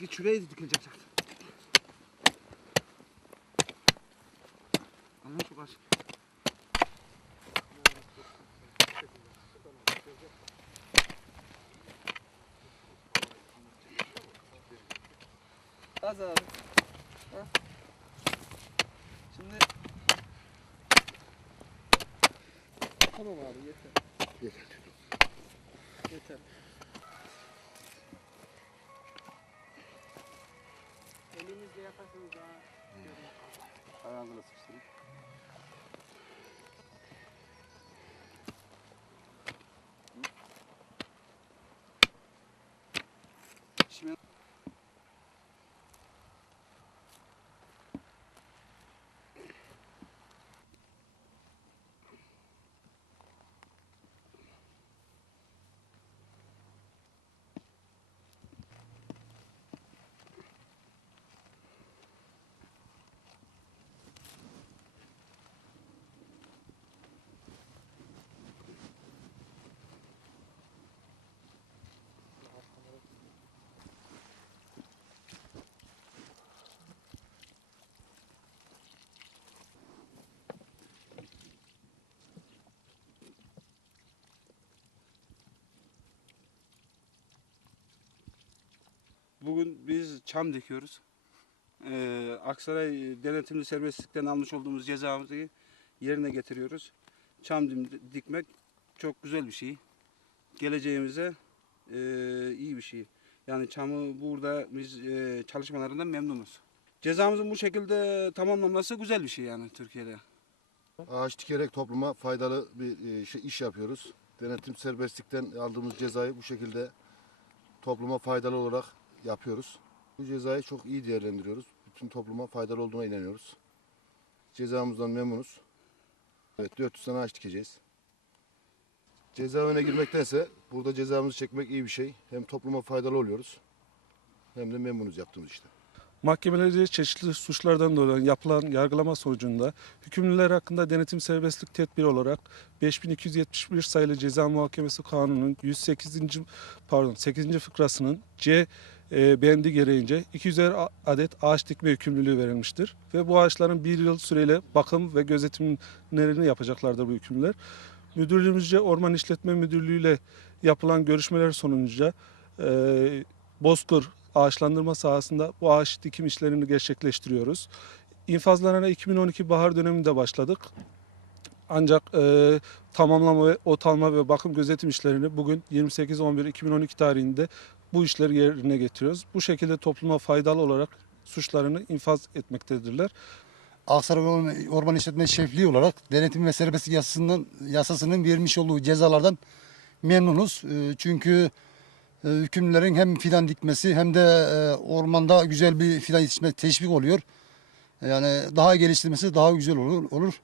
Git şuraya dikilecek zaten. Allah'ım çok aç. Az abi. Ha. Şimdi Tamam abi yeter. Yeter. Yeter. Yaparsanız daha Ayağını da sıkıştırın. Şimdi Bugün biz çam dikiyoruz. Ee, Aksaray denetimli serbestlikten almış olduğumuz cezamızı yerine getiriyoruz. Çam dikmek çok güzel bir şey. Geleceğimize e, iyi bir şey. Yani çamı burada biz e, çalışmalarından memnunuz. Cezamızın bu şekilde tamamlanması güzel bir şey yani Türkiye'de. Ağaç dikerek topluma faydalı bir e, şey, iş yapıyoruz. Denetim serbestlikten aldığımız cezayı bu şekilde topluma faydalı olarak yapıyoruz. Bu cezayı çok iyi değerlendiriyoruz. Bütün topluma faydalı olduğuna inanıyoruz. Cezamızdan memnunuz. Evet 400 tane ağaç dikeceğiz. Cezaevine girmektense burada cezamızı çekmek iyi bir şey. Hem topluma faydalı oluyoruz hem de memnunuz yaptığımız işte. Mahkemelerce çeşitli suçlardan dolayı yapılan yargılama sonucunda hükümlüler hakkında denetim serbestlik tedbiri olarak 5271 sayılı Ceza Muhakemesi Kanunu'nun 108. pardon 8. fıkrasının C e, bendi gereğince 200'er a- adet ağaç dikme yükümlülüğü verilmiştir. Ve bu ağaçların bir yıl süreyle bakım ve gözetimlerini yapacaklardır bu hükümlüler. Müdürlüğümüzce Orman İşletme Müdürlüğü ile yapılan görüşmeler sonucunda e, Bozkır ağaçlandırma sahasında bu ağaç dikim işlerini gerçekleştiriyoruz. İnfazlarına 2012 bahar döneminde başladık. Ancak e, tamamlama ve ot alma ve bakım gözetim işlerini bugün 28-11-2012 tarihinde bu işleri yerine getiriyoruz. Bu şekilde topluma faydalı olarak suçlarını infaz etmektedirler. Aksaray Orman- İşletme Şefliği olarak denetim ve serbestlik yasasından, yasasının vermiş olduğu cezalardan memnunuz. Ee, Çünkü e, hükümlülerin hem fidan dikmesi hem de e, ormanda güzel bir fidan yetişme teşvik oluyor. Yani daha geliştirmesi daha güzel olur. olur.